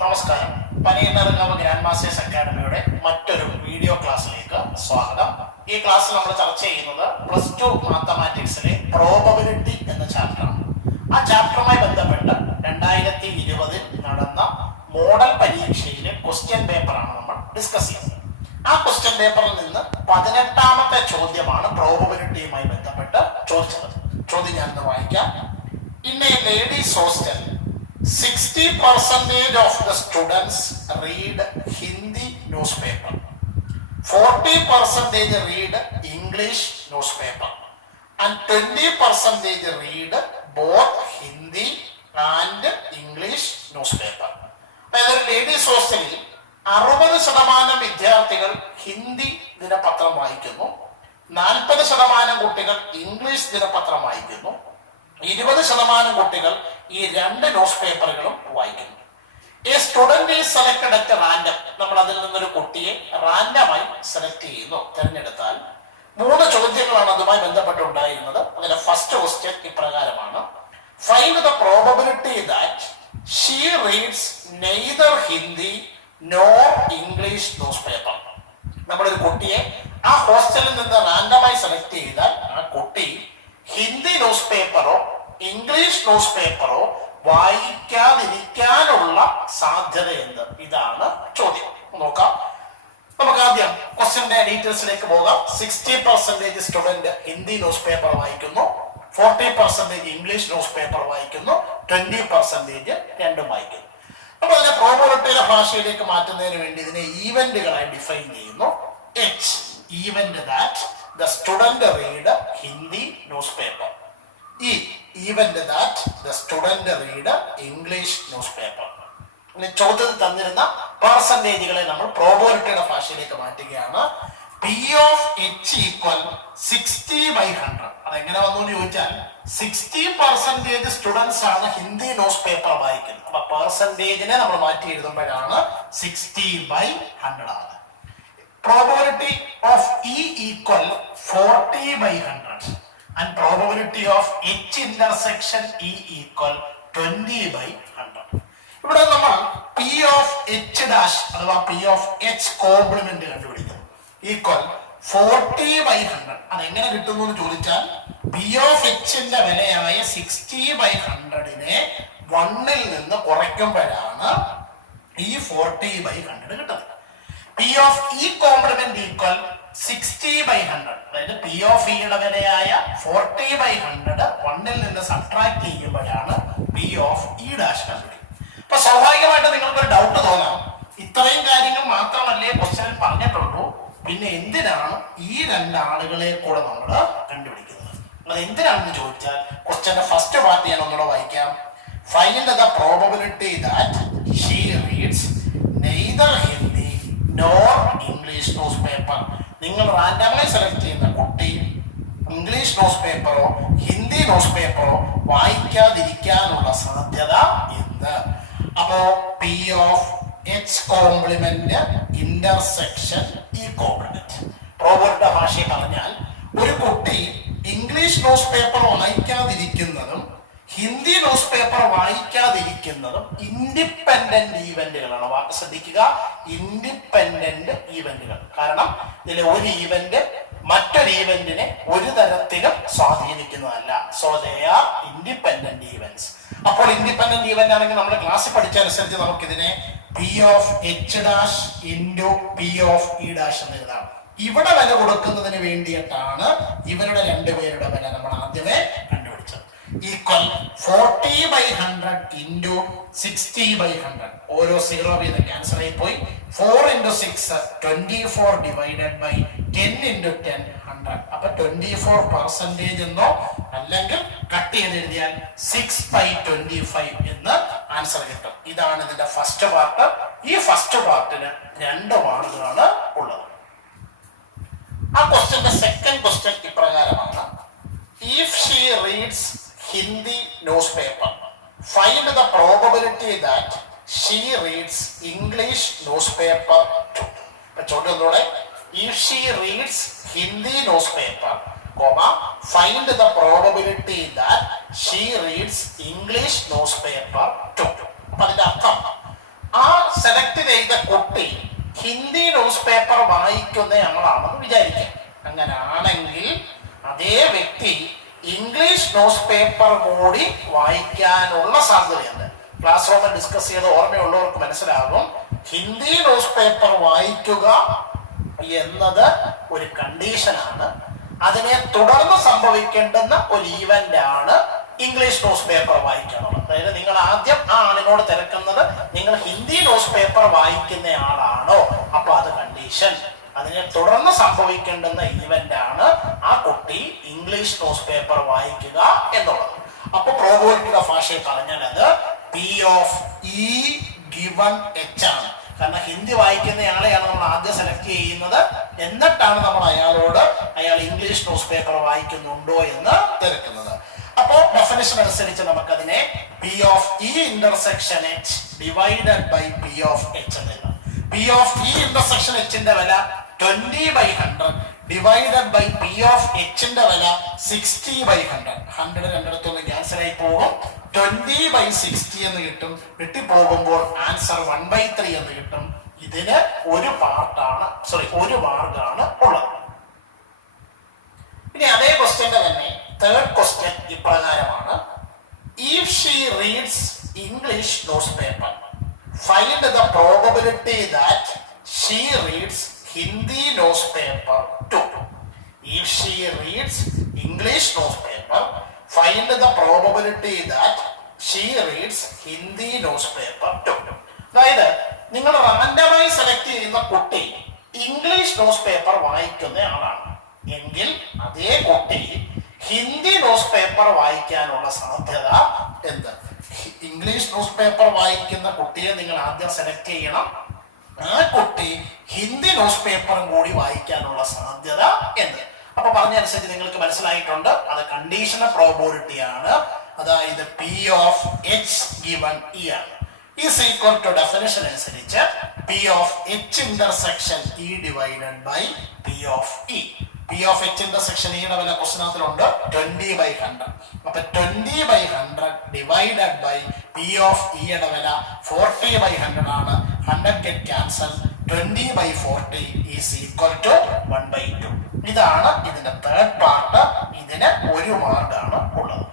നമസ്കാരം. പനയന്നർക്കാവ് grand masters അക്കാഡമിയുടെ മറ്റൊരു video ക്ലാസ്സിലേക്ക് സ്വാഗതം. ഈ ക്ലാസ്സിൽ നമ്മൾ ചർച്ച ചെയ്യുന്നത് +2 മാത്തമാറ്റിക്സിലെ പ്രോബബിലിറ്റി എന്ന ചാപ്റ്ററാണ്. ആ ചാപ്റ്ററുമായി ബന്ധപ്പെട്ട് 2020 നടന്ന മോഡൽ പരീക്ഷയിലെ ക്വസ്റ്റ്യൻ പേപ്പറാണ് നമ്മൾ ഡിസ്കസ് ചെയ്യുന്നത്. ആ ക്വസ്റ്റ്യൻ പേപ്പറിൽ നിന്ന് 18ാമത്തെ ചോദ്യമാണ് പ്രോബബിലിറ്റിയുമായി ബന്ധപ്പെട്ട് ചോദിച്ചത്. ചോദ്യം ഞാനൊന്ന് വായിക്കാം. In A ladies hostel 60% of the students read Hindi newspaper. 40% read English newspaper. And 20% read both Hindi and English newspaper. അതായത് ലേഡീസ് ഹോസ്റ്റലിൽ 60% വിദ്യാർത്ഥികൾ ഹിന്ദി ദിനപത്രം വായിക്കുന്നു, 40% കുട്ടികൾ ഇംഗ്ലീഷ് ദിനപത്രം വായിക്കുന്നു, 20% കുട്ടികൾ ഈ രണ്ട് ന്യൂസ് പേപ്പറുകളും വായിക്കുന്നു. A student is selected at random. നമ്മൾ അതിൽ നിന്നൊരു കുട്ടിയെ റാൻഡമായി സെലക്ട് ചെയ്യുന്നു, തിരഞ്ഞെടുത്താൽ 3 ചോദ്യങ്ങളാണ് അതുമായി ബന്ധപ്പെട്ടുണ്ടായിരുന്നത്. അതിന്റെ ഫസ്റ്റ് ക്വസ്റ്റ്യൻ ഇപ്രകാരമാണ്: find the probability that she reads neither Hindi nor English news paper. നമ്മളൊരു കുട്ടിയെ ആ ഹോസ്റ്റലിൽ നിന്ന് റാൻഡമായി സെലക്ട് ചെയ്താൽ ആ കുട്ടി ഹിന്ദി ന്യൂസ് പേപ്പറോ ഇംഗ്ലീഷ് ന്യൂസ് പേപ്പറോ വായിക്കാതിരിക്കാനുള്ള സാധ്യത എന്ത്? ഇതാണ് ചോദ്യം. നോക്കാം. നമുക്ക് ആദ്യം ക്വസ്റ്റ്യന്റെ ഡീറ്റെയിൽസിലേക്ക് പോകാം. 60% സ്റ്റുഡന്റ് ഹിന്ദി ന്യൂസ് പേപ്പർ വായിക്കുന്നു, 40% ഇംഗ്ലീഷ് ന്യൂസ് പേപ്പർ വായിക്കുന്നു, 20% രണ്ടും വായിക്കുന്നു. അപ്പൊ അതിനെ പ്രോബബിലിറ്റിയുടെ ഭാഷയിലേക്ക് മാറ്റുന്നതിന് വേണ്ടി ഇതിനെ ഈവന്റുകളായി ഡിഫൈൻ ചെയ്യുന്നു. H event that the student read Hindi newspaper. E event that the student read English newspaper. ഇനി ചോദ്യത്തിൽ തന്നിരുന്ന പെർസെന്റേജുകളെ നമ്മൾ പ്രോബബിലിറ്റിയുടെ ഭാഷയിലേക്ക് മാറ്റുകയാണ്. P of H equal 60/100. അതെങ്ങനെ വന്നു എന്ന് ചോദിച്ചാൽ 60% സ്റ്റുഡൻസ് ആണ് ഹിന്ദി ന്യൂസ് പേപ്പർ വായിക്കുന്നത്. അപ്പൊ പെർസെന്റേജിനെ നമ്മൾ മാറ്റി എഴുതുമ്പോഴാണ് 60/100 ആണ്. Probability of E equal 40/100 and probability of H intersection E equal 20/100. ഇവിടെ നമ്മൾ P of H dash അഥവാ P of H കോംപ്ലിമെന്റ് കണ്ടുപിടിക്കും. ഈക്വൽ 40/100. അതെങ്ങനെ കിട്ടുന്നു എന്ന് ചോദിച്ചാൽ P of H ന്റെ വിലയായ 60/100നെ 1ൽ നിന്ന് കുറയ്ക്കുമ്പോഴാണ് ഈ 40/100 കിട്ടുന്നത്. P of E complement equal 60/100. അതായത് P of E യുടെ വിലയായ 40/100 1ൽ നിന്ന് സബ്ട്രാക്ട് ചെയ്യുമ്പോഴാണ് P of E dash കണ്ടുപിടിക്കുന്നത്. അപ്പൊ സ്വാഭാവികമായിട്ട് നിങ്ങൾക്കൊരു ഡൗട്ട് തോന്നാം, ഇത്രയും കാര്യങ്ങൾ മാത്രമല്ലേ ക്വസ്റ്റ്യൻ പറഞ്ഞിട്ടുള്ളൂ, പിന്നെ എന്തിനാണ് ഈ രണ്ടാളുകളെ കൂടെ നമ്മൾ കണ്ടുപിടിക്കുന്നത്? അത് എന്തിനാണെന്ന് ചോദിച്ചാൽ ക്വസ്റ്റ്യന്റെ ഫസ്റ്റ് പാർട്ട് ഞാൻ ഒന്നുകൂടെ വായിക്കാം. Find the probability that she reads neither Hindi nor English newspaper. നിങ്ങൾ റാൻഡമായി സെലക്ട് ചെയ്യുന്ന കുട്ടി ഇംഗ്ലീഷ് ന്യൂസ് പേപ്പറോ ഹിന്ദി ന്യൂസ് പേപ്പറോ വായിക്കാതിരിക്കാനുള്ള സാധ്യത എന്ത്? അപ്പോ P of H complement intersection E complement. Probability ഭാഷയിൽ പറഞ്ഞാൽ ഒരു കുട്ടി ഇംഗ്ലീഷ് ന്യൂസ് പേപ്പർ വായിക്കാതിരിക്കുന്നതും ഹിന്ദി ന്യൂസ് പേപ്പർ വായിക്കാതിരിക്കുന്നതും ഇൻഡിപെൻഡന്റ് ഈവന്റുകളാണ്. വാക്ക് ശ്രദ്ധിക്കുക, ഇൻഡിപെൻഡന്റ് ഈവന്റുകൾ. കാരണം ഇതിലെ ഒരു ഈവന്റ് മറ്റൊരു ഈവന്റിനെ ഒരു തരത്തിലും സ്വാധീനിക്കുന്നതല്ല. So they are independent events. അപ്പോൾ ഇൻഡിപെൻഡന്റ് ഈവന്റ് ആണെങ്കിൽ നമ്മുടെ ക്ലാസ്സിൽ പഠിച്ചനുസരിച്ച് നമുക്കിതിനെ P of H dash into P of E dash എന്ന് എഴുതാം. ഇവിടെ വില കൊടുക്കുന്നതിന് വേണ്ടിയിട്ടാണ് ഇവരുടെ രണ്ടുപേരുടെ വില നമ്മൾ ആദ്യമേ കണ്ടുപിടിച്ചത്. Equal 40/100 into 60/100. ഓരോ 0 വീതം ക്യാൻസൽ ആയി പോയി. 4 into 6 24 divided by 10 into 10 100. അപ്പൊ 24% എന്നോ അല്ലെങ്കിൽ കട്ട് ചെയ്ത് എഴുതിയാൽ 6/25 എന്ന് ആൻസർ കിട്ടും. ഇതാണ് ഇതിന്റെ ഫസ്റ്റ് പാർട്ട്. ഈ ഫസ്റ്റ് പാർട്ടിന് 2 മാർക്കുകളാണ് ഉള്ളത്. ആ ക്വസ്റ്റ്യന്റെ സെക്കൻഡ് ക്വസ്റ്റ്യൻ ഇപ്രകാരമാണ്: if she reads Hindi newspaper, find the probability that she reads English newspaper too. ചോദ്യം ഒന്നുകൂടെ: if she reads Hindi newspaper, find the probability that she reads English newspaper too. അപ്പൊ അതിന്റെ അർത്ഥം ആ ചെയ്ത കുട്ടി ഹിന്ദി ന്യൂസ് പേപ്പർ വായിക്കുന്ന ആളാണെന്ന് വിചാരിക്കാം. അങ്ങനാണെങ്കിൽ അതേ വ്യക്തി ഇംഗ്ലീഷ് ന്യൂസ് പേപ്പർ കൂടി വായിക്കാനുള്ള സാധ്യതയുണ്ട്. ക്ലാസ് റൂമിൽ ഡിസ്കസ് ചെയ്ത് ഓർമ്മയുള്ളവർക്ക് മനസ്സിലാകും, ഹിന്ദി ന്യൂസ് പേപ്പർ വായിക്കുക എന്നത് ഒരു കണ്ടീഷനാണ്. അതിനെ തുടർന്ന് സംഭവിക്കേണ്ടുന്ന ഒരു ഈവന്റ് ആണ് ഇംഗ്ലീഷ് ന്യൂസ് പേപ്പർ വായിക്കണം. അതായത് നിങ്ങൾ ആദ്യം ആ ആളിനോട് തിരക്കുന്നത് നിങ്ങൾ ഹിന്ദി ന്യൂസ് പേപ്പർ വായിക്കുന്ന ആളാണോ, അപ്പൊ അത് കണ്ടീഷൻ. അതിനെ തുടർന്ന് സംഭവിക്കേണ്ടുന്ന ഈവന്റ് ആണ് ആ കുട്ടി ഇംഗ്ലീഷ് ന്യൂസ് പേപ്പർ വായിക്കുക എന്നുള്ളത്. അപ്പൊ പ്രോബബിലിറ്റിയുടെ ഭാഷയിൽ പറഞ്ഞാൽ അത് P of E given H ആണ്. കാരണം ഹിന്ദി വായിക്കുന്നയാളെയാണ് നമ്മൾ ആദ്യം സെലക്ട് ചെയ്യുന്നത്. എന്നിട്ടാണ് നമ്മൾ അയാളോട് അയാൾ ഇംഗ്ലീഷ് ന്യൂസ് പേപ്പർ വായിക്കുന്നുണ്ടോ എന്ന് തിരക്കുന്നത്. അപ്പോ ഡെഫിനിഷൻ അനുസരിച്ച് നമുക്കതിനെ P of E intersection H divided by P of H എന്ന്. പി ഓഫ് ഇ ഇന്റർസെക്ഷൻ എച്ചിന്റെ വില 20/100 ഡിവൈഡഡ് ബൈ പി ഓഫ് എച്ചിന്റെ വില 60/100. 100 രണ്ടിടത്തൊന്ന് ക്യാൻസൽ ആയി പോകും. 20/60 എന്ന് കിട്ടും. വെട്ടിപ്പോകുമ്പോൾ ആൻസർ 1/3 എന്ന് കിട്ടും. ഇതിന് ഒരു മാർഗാണ് ഉള്ളത്. ഇനി അതേ ക്വസ്റ്റ്യന്റെ തന്നെ തേർഡ് ക്വസ്റ്റ്യൻ ഇപ്രകാരമാണ്. If she reads English news paper, find the probability that she reads Hindi news paper two. If she reads English newspaper, find the probability that she reads Hindi newspaper too. അതായത് നിങ്ങൾ റാൻഡമായി select ചെയ്യുന്ന കുട്ടി English news paper വായിക്കുന്ന ആളാണ് എങ്കിൽ അതേ കുട്ടി ഹിന്ദി ന്യൂസ് പേപ്പർ വായിക്കാനുള്ള സാധ്യത എന്ത്? ഇംഗ്ലീഷ് ന്യൂസ് പേപ്പർ വായിക്കുന്ന കുട്ടിയെ നിങ്ങൾ ആദ്യം സെലക്ട് ചെയ്യണം. ആ കുട്ടി ഹിന്ദി ന്യൂസ് പേപ്പറും കൂടി വായിക്കാനുള്ള സാധ്യത എന്ത്? അപ്പൊ പറഞ്ഞനുസരിച്ച് നിങ്ങൾക്ക് മനസ്സിലായിട്ടുണ്ട്, അത് കണ്ടീഷണൽ പ്രോബബിലിറ്റി ആണ്. അതായത് P of H given E ആണ്. ഈസ് ഈക്വൽ ടു ഡെഫിനിഷൻ അനുസരിച്ച് P of H intersection E divided by P of E. P of H intersection ഇയുടെ വില ക്വസ്റ്റ്യനകത്തിലുണ്ട് 20/100. അപ്പൊ 20/100 ഡിവൈഡഡ് ബൈ പി ഓഫ് ഇയുടെ വില 40/100 ആണ്. 100 get cancel. 20/40 is equal to 1/2. ഇതാണ് ഇതിന്റെ തേർഡ് പാർട്ട്. ഇതിന് ഒരു മാർക്കാണ് ഉള്ളത്.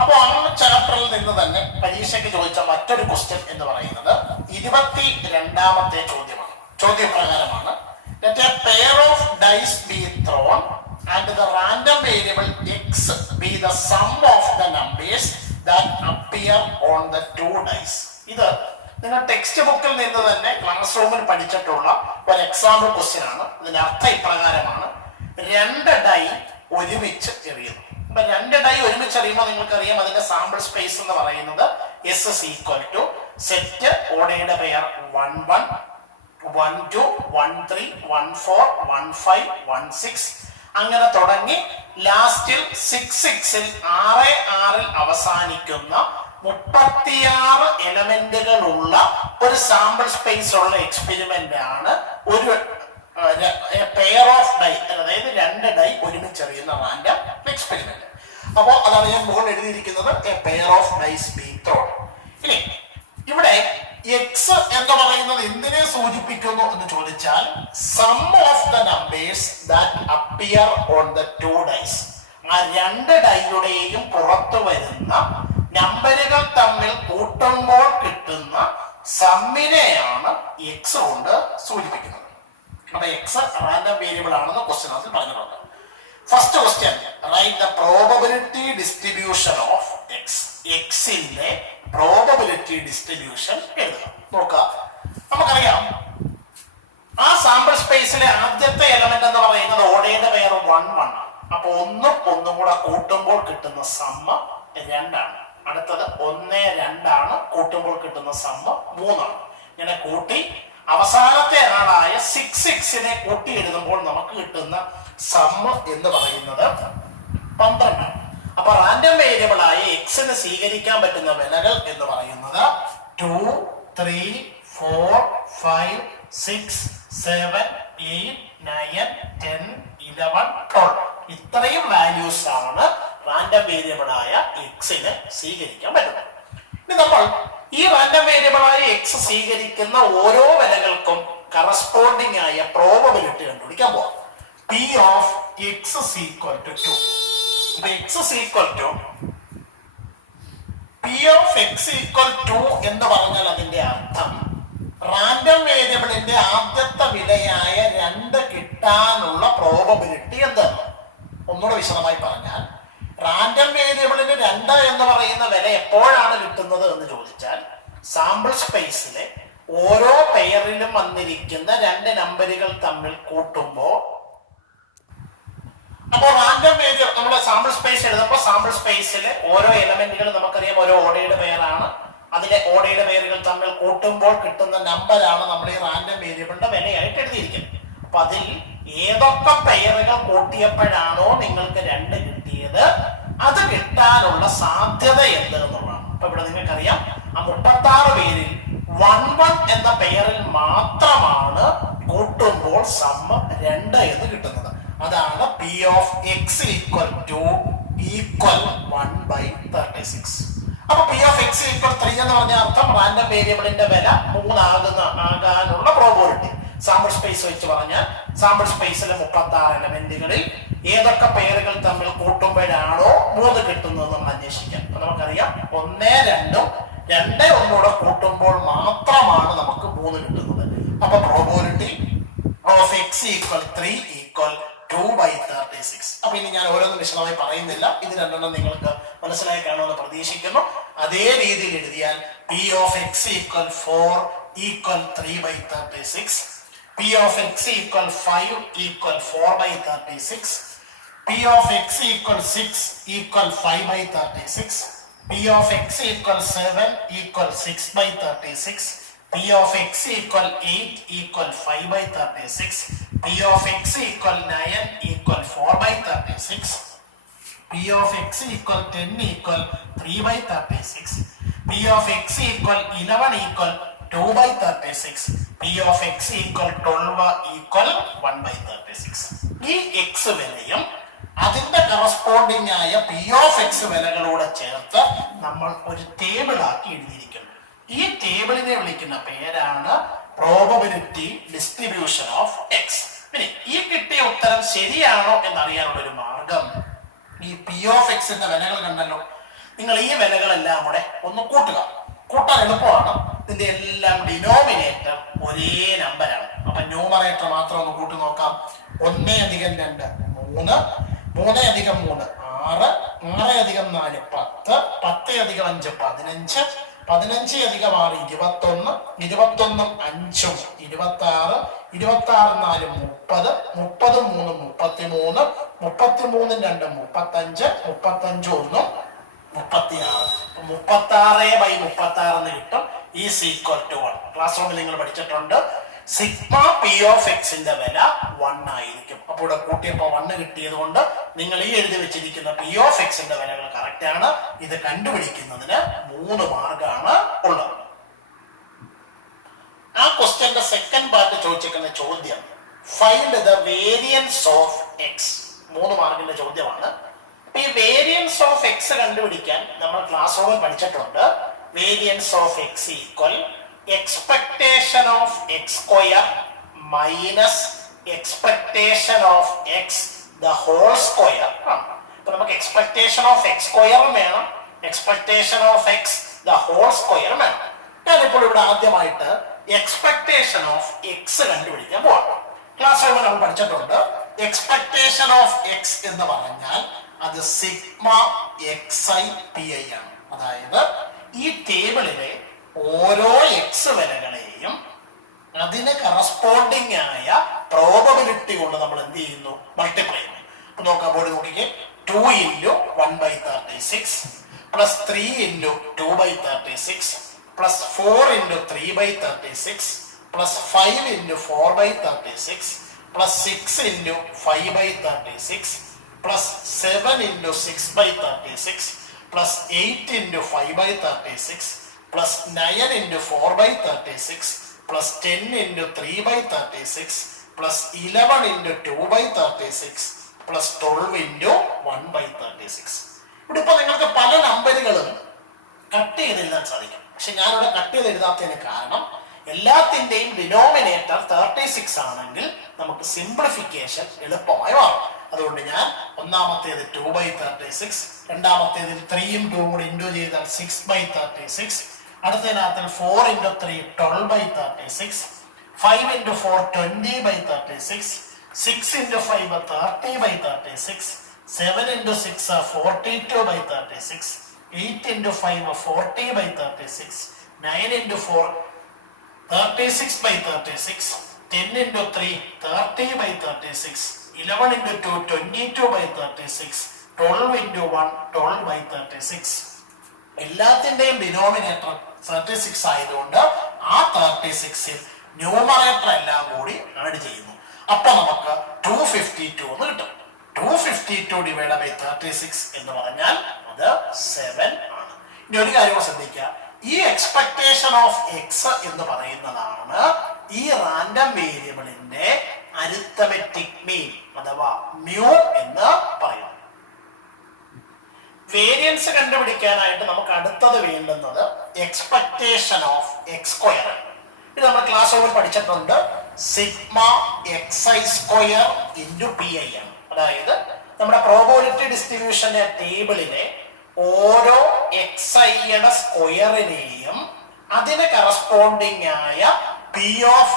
അപ്പൊ ആ ചാപ്റ്ററിൽ നിന്ന് തന്നെ പരീക്ഷയ്ക്ക് ചോദിച്ച മറ്റൊരു ക്വസ്റ്റ്യൻ എന്ന് പറയുന്നത് 22ാമത്തെ ചോദ്യമാണ്. ചോദ്യ പ്രകാരമാണ്, let a pair of dice be thrown and the random variable x be the sum of the numbers that appear on the two dice. ഇത് നിങ്ങൾ ടെക്സ്റ്റ് ബുക്കിൽ നിന്ന് തന്നെ ക്ലാസ് റൂമിൽ പഠിച്ചിട്ടുള്ള ഒരു എക്സാമ്പിൾ ക്വസ്റ്റ്യൻ ആണ്. ഇതിന്റെ അർത്ഥം ഇപ്രകാരമാണ്. 2 ഡൈ ഒരുമിച്ച് എറിയുന്നു. അപ്പൊ 2 ഡൈ ഒരുമിച്ച് എറിയുമ്പോൾ നിങ്ങൾക്കറിയാം അതിന്റെ സാമ്പിൾ സ്പേസ് എന്ന് പറയുന്നത് S is equal to set ഓടയുടെ പെയർ 1 1 1 2 1 3 1 4 1 5 1 6 അങ്ങനെ തുടങ്ങി ലാസ്റ്റിൽ 6 6ൽ അവസാനിക്കുന്ന 36 എലമെന്റുകളുള്ള ഒരു സാമ്പിൾ സ്പേസ് ഉള്ള എക്സ്പെരിമെന്റ് ആണ് ഒരു പെയർ ഓഫ് ഡൈ, അതായത് 2 ഡൈ ഒരുമിച്ചെറിയുന്ന റാൻഡം എക്സ്പെരിമെന്റ്. അപ്പോ അതാണ് ഞാൻ മുകളിൽ എഴുതിയിരിക്കുന്നത്, a pair of dice being thrown. ഇനി ഇവിടെ എക്സ് എന്ന് പറയുന്നത് എന്തിനെ സൂചിപ്പിക്കുന്നു എന്ന് ചോദിച്ചാൽ sum of the numbers that appear on the 2 dice. ആ 2 ഡൈയുടെയും പുറത്തു വരുന്ന നമ്പറുകൾ തമ്മിൽ കൂട്ടുമ്പോൾ കിട്ടുന്ന സമ്മിനെയാണ് എക്സ് കൊണ്ട് സൂചിപ്പിക്കുന്നത്. അപ്പൊ എക്സ് റാൻഡം വേരിയബിൾ ആണെന്ന് ക്വസ്റ്റ്യനകത്ത് പറഞ്ഞിട്ടുണ്ട്. First question, write the probability distribution of X. എക്സിന്റെ പ്രോബബിലിറ്റി ഡിസ്ട്രിബ്യൂഷൻ എഴുതുക. നോക്കാം, നമുക്കറിയാം ആ സാമ്പിൾ സ്പേസിലെ ആദ്യത്തെ എലമെന്റ് എന്ന് പറയുന്നത് ഓടയുടെ പെയർ 1 1 ആണ്. അപ്പൊ ഒന്നും കൂടെ കൂട്ടുമ്പോൾ കിട്ടുന്ന സമ്മ 2 ആണ്. അടുത്തത് 1 2 ആണ്, കൂട്ടുമ്പോൾ കിട്ടുന്ന സമ്മ 3 ആണ്. ഇങ്ങനെ കൂട്ടി അവസാനത്തെ ആളായ 6 കൂട്ടി എഴുതുമ്പോൾ നമുക്ക് കിട്ടുന്ന സമ്മ എന്ന് പറയുന്നത് 12 ആണ്. അപ്പൊ റാൻഡം വേരിയബിൾ ആയ എക്സിന് സ്വീകരിക്കാൻ പറ്റുന്ന വിലകൾ എന്ന് പറയുന്നത് 2 3 4 5 6 7 8 9 10 11 12. ഇത്രയും വാല്യൂസ് ആണ് റാൻഡം വേരിയബിൾ ആയ എക്സിന് സ്വീകരിക്കാൻ പറ്റുന്നത്. ഇനി നമ്മൾ ഈ റാൻഡം വേരിയബിളായ എക്സ് സ്വീകരിക്കുന്ന ഓരോ വിലകൾക്കും കറസ്പോണ്ടിങ് ആയ പ്രോബബിലിറ്റി കണ്ടുപിടിക്കാൻ പോവാം. P of X is equal to 2. ഇപ്പൊ X is equal to P of X equal to എന്ന് പറഞ്ഞാൽ അതിന്റെ അർത്ഥം റാൻഡം വേരിയബിളിന്റെ ആദ്യത്തെ വിലയായ 2 കിട്ടാനുള്ള പ്രോബബിലിറ്റി എന്താണ്? ഒന്നുകൂടെ വിശദമായി പറഞ്ഞാൽ റാൻഡം വേരിയബിളിന് 2 എന്ന് പറയുന്ന വില എപ്പോഴാണ് കിട്ടുന്നത് എന്ന് ചോദിച്ചാൽ സാമ്പിൾ സ്പേസിലെ ഓരോ പെയറിലും വന്നിരിക്കുന്ന 2 നമ്പറുകൾ തമ്മിൽ കൂട്ടുമ്പോൾ, അപ്പോൾ റാൻഡം വേരിയബിൾ നമ്മുടെ സാമ്പിൾ സ്പേസ് എഴുതുമ്പോൾ സാമ്പിൾ സ്പേസിലെ ഓരോ എലമെന്റുകൾ നമുക്കറിയാം ഓരോ ഓഡയുടെ പെയറാണ്. അതിലെ ഓഡയുടെ പെയറുകൾ തമ്മിൽ കൂട്ടുമ്പോൾ കിട്ടുന്ന നമ്പറാണ് നമ്മൾ ഈ റാൻഡം വേരിയബിളിന്റെ വിലയായിട്ട് എഴുതിയിരിക്കുന്നത്. അപ്പൊ അതിൽ ഏതൊക്കെ പെയറുകൾ കൂട്ടിയപ്പോഴാണോ നിങ്ങൾക്ക് 2 കിട്ടിയത് അത് കിട്ടാനുള്ള സാധ്യത എന്ത് എന്നുള്ളതാണ്. അപ്പൊ ഇവിടെ നിങ്ങൾക്കറിയാം ആ 36 പേരിൽ 1 എന്ന പെയറിൽ മാത്രമാണ് കൂട്ടുമ്പോൾ സമ്മ 2 എന്ന് കിട്ടുന്നത്. അതാണ് P of X equal two equal 1/36. അപ്പൊ പി ഓഫ് എക്സ് ഈക്വൽ 3 എന്ന് പറഞ്ഞ അർത്ഥം റാൻഡം വേരിയബിളിന്റെ വില 3 ആകാനുള്ള പ്രോബബിലിറ്റി. സാമ്പിൾ സ്പേസ് വെച്ച് പറഞ്ഞാൽ സാമ്പിൾ സ്പേസിലെ 36 എലമെന്റുകളിൽ ഏതൊക്കെ പെയറുകൾ തമ്മിൽ കൂട്ടുമ്പോഴാണോ 3 കിട്ടുന്നത് നമ്മൾ അന്വേഷിക്കാം. അപ്പൊ നമുക്കറിയാം 1, 2, 2 ഒന്നുകൂടെ കൂട്ടുമ്പോൾ മാത്രമാണ് നമുക്ക് 3 കിട്ടുന്നത്. അപ്പൊ probability of X equal 3 equal 2/36. അപ്പൊ ഇനി ഞാൻ ഓരോന്നും വിശദമായി പറയുന്നില്ല. ഇത് രണ്ടെണ്ണം നിങ്ങൾക്ക് മനസ്സിലായി കാണുമെന്ന് പ്രതീക്ഷിക്കുന്നു. അതേ രീതിയിൽ എഴുതിയാൽ P of X equal 4 equal 3/36, P of X equal 5 equal 4/36, P of X equal 6 equal 5/36, P of X equal 7 equal 6/36, P of x equal 8 equal 5/36, P of x equal 9 equal 4/36, P of x equal 10 equal 3/36, P of x equal 11 equal 2/36, P of x equal 12 equal 1/36. ഈ x വിലയും അതിന്റെ corresponding ആയ P of x വിലകളോട് ചേർത്ത് നമ്മൾ ഒരു table ആക്കി എഴുതിയിരിക്കുന്നു. ഈ ടേബിളിനെ വിളിക്കുന്ന പേരാണ് പ്രോബബിലിറ്റി ഡിസ്ട്രിബ്യൂഷൻ ഓഫ് എക്സ്. പിന്നെ ഈ കിട്ടിയ ഉത്തരം ശരിയാണോ എന്നറിയാനുള്ള ഒരു മാർഗം ഈ പി ഓഫ് എക്സിന്റെ വിലകൾ കണ്ടല്ലോ, നിങ്ങൾ ഈ വിലകളെല്ലാം കൂടെ ഒന്ന് കൂട്ടുക. കൂട്ടാൻ എളുപ്പമാണ്. ഇതിന്റെ എല്ലാം ഡിനോമിനേറ്റർ ഒരേ നമ്പറാണ്. അപ്പൊ ന്യൂമറേറ്റർ മാത്രം ഒന്ന് കൂട്ടി നോക്കാം. 1 + 2 3, 3 + 3 6, 6 + 4 10, 10 + 5 15, 15 + 6 21, 21 5 26, 26 4 30, 30 3 33, 33 2 35, 35 1 36. 36/36 എന്ന് കിട്ടും. Is equal to 1. ക്ലാസ് റൂമിൽ നിങ്ങൾ പഠിച്ചിട്ടുണ്ട്. സിഗ്മ പി ഓഫ് എക്സിന്റെ വില 1 ആയിരിക്കും. അപ്പോൾ ഇവിടെ കൂട്ടിയപ്പോൾ 1 കിട്ടിയത് കൊണ്ട് നിങ്ങൾ ഈ എഴുതി വെച്ചിരിക്കുന്ന പി ഓഫ് എക്സിന്റെ വിലകൾ കറക്റ്റ് ആണ്. ഇത് കണ്ടുപിടിക്കുന്നതിന് 3 മാർഗമാണ് ഉള്ളത്. ആ ക്വസ്റ്റ്യന്റെ സെക്കൻഡ് പാർട്ട് ചോദിച്ചിരിക്കുന്ന ചോദ്യം find the variance of X. 3 മാർക്കിന്റെ ചോദ്യമാണ്. ഈ വേരിയൻസ് ഓഫ് എക്സ് കണ്ടുപിടിക്കാൻ നമ്മൾ ക്ലാസ് റൂമിൽ പഠിച്ചിട്ടുണ്ട്. Variance of X equal expectation of X square minus expectation of X the whole square ആണ്. അപ്പൊ നമുക്ക് എക്സ്പെക്ടേഷൻ ഓഫ് എക്സ് സ്ക്വയറും വേണം, expectation of X the whole സ്ക്വയറും വേണം. ഞാനിപ്പോൾ ഇവിടെ ആദ്യമായിട്ട് എക്സ്പെക്ടേഷൻ ഓഫ് എക്സ് കണ്ടുപിടിക്കാൻ പോകാം. ക്ലാസ് റൂമിൽ നമ്മൾ പഠിച്ചിട്ടുണ്ട്. എക്സ്പെക്ടേഷൻ ഓഫ് എക്സ് എന്ന് പറഞ്ഞാൽ അത് സിഗ്മ xi pi ആണ്. അതായത് ഈ ടേബിളിലെ ഓരോ എക്സ് വിലകളെയും അതിന് കറസ്പോണ്ടിങ് ആയ പ്രോബബിലിറ്റി കൊണ്ട് നമ്മൾ എന്ത് ചെയ്യുന്നു? മൾട്ടിപ്ലൈ ചെയ്യുന്നു. അപ്പൊ നോക്കാം, ബോർഡ് നോക്കിക്കേ. 2 × 1/36 plus 3 × 2/36 plus 4 × 3/36 plus 5 × 4/36 plus 6 × 5/36 plus 7 × 6/36 plus 8 × 5/36 plus 9 × 4/36 plus 10 × 3/36 plus 11 × 2/36 plus 12 × 1/36. ഇവിടെ ഇപ്പൊ നിങ്ങൾക്ക് പല നമ്പറുകളും കട്ട് ചെയ്ത് എഴുതാൻ സാധിക്കും. പക്ഷെ ഞാനിവിടെ കട്ട് ചെയ്ത് എഴുതാത്തതിന് കാരണം എല്ലാത്തിന്റെയും ഡിനോമിനേറ്റർ 36 ആണെങ്കിൽ നമുക്ക് സിംപ്ലിഫിക്കേഷൻ എളുപ്പമായി മാറും. അതുകൊണ്ട് ഞാൻ ഒന്നാമത്തേത് 2/36, രണ്ടാമത്തേതിൽ 3 ഉം 2 കൂടി ഇൻറ്റു ചെയ്താൽ 6/36, അടുത്തതിനകത്തിൽ 4 × 3 12/36, 5 × 4 20/36, 6 × 5 30/36, 7 × 6 42/36, 8 × 5 40/36, 9 × 4 36/36, 10 × 3 30/36, 11 × 2 22/36, 12 × 1 12/36. എല്ലാത്തിന്റെയും ഡിനോമിനേറ്റർ 36 ആയതുകൊണ്ട് ആ 36ൽ ന്യൂമറേറ്റർ എല്ലാം കൂടി ആഡ് ചെയ്യുന്നു. അപ്പൊ നമുക്ക് 252 എന്ന് കിട്ടും. 252 / 36 എന്ന് പറഞ്ഞാൽ അത് 7 ആണ്. ഇനി ഒരു കാര്യം ശ്രദ്ധിക്കുക, ഈ എക്സ്പെക്ടേഷൻ ഓഫ് എക്സ് എന്ന് പറയുന്നതാണ് ഈ റാൻഡം വേരിയബിളിന്റെ അരിത്തമെറ്റിക് മീൻ അഥവാ മ്യൂ എന്ന് പറയുന്നത്. വേരിയൻസ് കണ്ടുപിടിക്കാനായിട്ട് നമുക്ക് അടുത്തത് വേണ്ടുന്നത് എക്സ്പെക്ടേഷൻ ഓഫ് എക്സ് സ്ക്വയർ. ഇത് നമ്മൾ ക്ലാസ് ഓവർ പഠിച്ചിട്ടുണ്ട്. Sigma xi square into P I ആണ്. അതായത് നമ്മുടെ പ്രോബബിലിറ്റി ഡിസ്ട്രിബ്യൂഷന്റെ ടേബിളിലെ ഓരോ xiയുടെ സ്ക്വയറിനെയും അതിന് കറസ്പോണ്ടിങ് ആയ പി ഓഫ്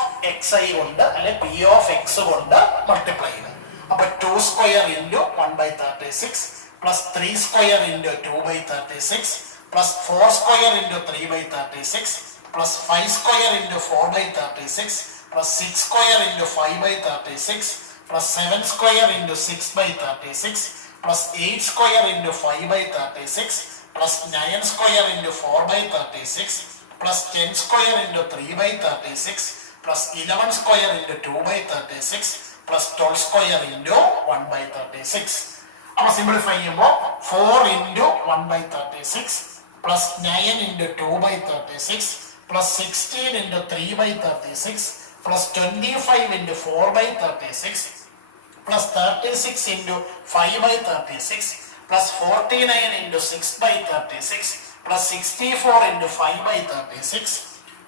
xi കൊണ്ട് അല്ലെ പി ഓഫ് എക്സ് കൊണ്ട് മൾട്ടിപ്ലൈ ചെയ്ത്, അപ്പൊ 2 square into 1/36 plus 3 square into 2/36 plus 4 square into 3/36 plus 5 square into 4/36 plus 6 square into 5/36 plus 7 square into 6/36 plus 8 square into 5/36 plus 9 square into 4/36 plus 10 square into 3/36 plus 11 square into 2/36 plus 12 square into 1/36. അപ്പൊ simplify ചെയ്യുമ്പോൾ 4 into 1/36 plus 9 into 2/36 plus 16 into 3/36 plus 25 into 4/36 plus 36 into 5/36 plus 49 into 6/36 plus 64 into 5/36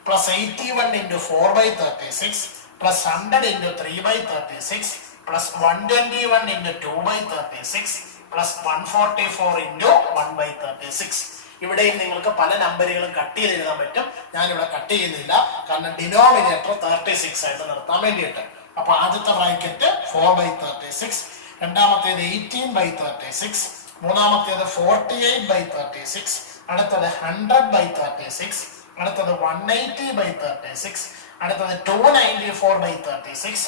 plus 81 into 4/36 plus 100 into 3/36 plus 121 into 2/36 plus 144 into 1/36. ഇവിടെയും നിങ്ങൾക്ക് പല നമ്പറുകളും cut ചെയ്ത് എഴുതാൻ പറ്റും. ഞാനിവിടെ കട്ട് ചെയ്യുന്നില്ല, കാരണം ഡിനോമിനേറ്റർ 36 ആയിട്ട് നിർത്താൻ വേണ്ടിയിട്ട്. അപ്പൊ ആദ്യത്തെ ബ്രാക്കറ്റ് 4/36, രണ്ടാമത്തേത് 18/36, മൂന്നാമത്തേത് 48/36, അടുത്തത് 100/36, അടുത്തത് 180/36, അടുത്തത് 294/36,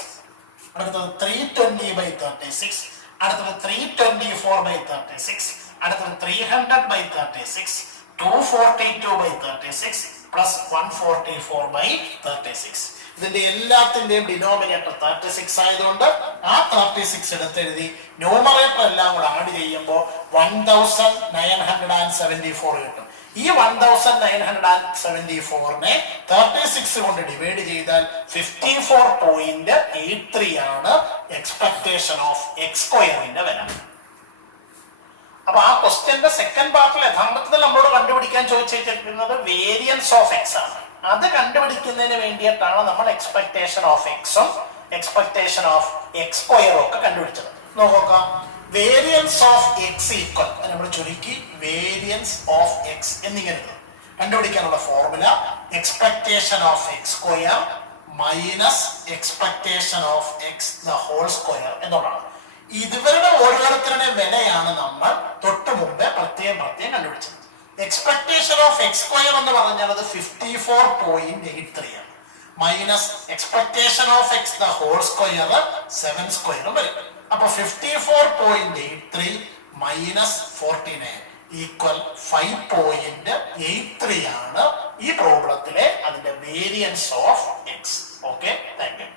അടുത്തത് 320/36, അടുത്തത് 324/36, അടുത്തത് 300/36, 242/36 പ്ലസ് 144/36. ഇതിന്റെ എല്ലാത്തിന്റെയും ഡിനോമിനേറ്റർ 36 ആയതുകൊണ്ട് ആ 36 എടുത്തെഴുതി ന്യൂമറേറ്റർ എല്ലാം കൂടെ ആഡ് ചെയ്യുമ്പോൾ 1974 കിട്ടും. ഈ 1974നെ 36 കൊണ്ട് ഡിവൈഡ് ചെയ്താൽ 54.83 ആണ് എക്സ്പെക്ടേഷൻ ഓഫ് എക്സ് സ്ക്വയറിന്റെ വില. അപ്പൊ ആ ക്വസ്റ്റ്യന്റെ സെക്കൻഡ് പാർട്ടിൽ യഥാർത്ഥത്തിൽ നമ്മളോട് കണ്ടുപിടിക്കാൻ ചോദിച്ചിരിക്കുന്നത് വേരിയൻസ് ഓഫ് എക്സ് ആണ്. അത് കണ്ടുപിടിക്കുന്നതിന് വേണ്ടിയിട്ടാണ് നമ്മൾ എക്സ്പെക്ടേഷൻ ഓഫ് എക്സും എക്സ്പെക്ടേഷൻ ഓഫ് എക്സ് സ്ക്വയറും ഒക്കെ കണ്ടുപിടിച്ചത്. നോക്കാം, വേരിയൻസ് ഓഫ് എക്സ് ഈക്വൽ, നമ്മൾ ചുരുക്കി വേരിയൻസ് ഓഫ് എക്സ് എന്നിങ്ങനെ കണ്ടുപിടിക്കാനുള്ള formula expectation of X square minus expectation of X the whole square എന്നുള്ളതാണ്. ഇവരുടെ ഓരോരുത്തരുടെ വിലയാണ് നമ്മൾ തൊട്ട് മുമ്പേ പ്രത്യേകം കണ്ടുപിടിച്ചത്. എക്സ്പെക്ടേഷൻ ഓഫ് എക്സ് സ്ക്വയർ എന്ന് പറഞ്ഞാൽ അത് 54.83 ആണ്. Minus expectation of X the whole square 7 square വരും. അപ്പൊ 54.83 മൈനസ് 49 ഈക്വൽ 5.83 ആണ് ഈ പ്രോബ്ലത്തിലെ അതിന്റെ variance of X. Okay, thank U.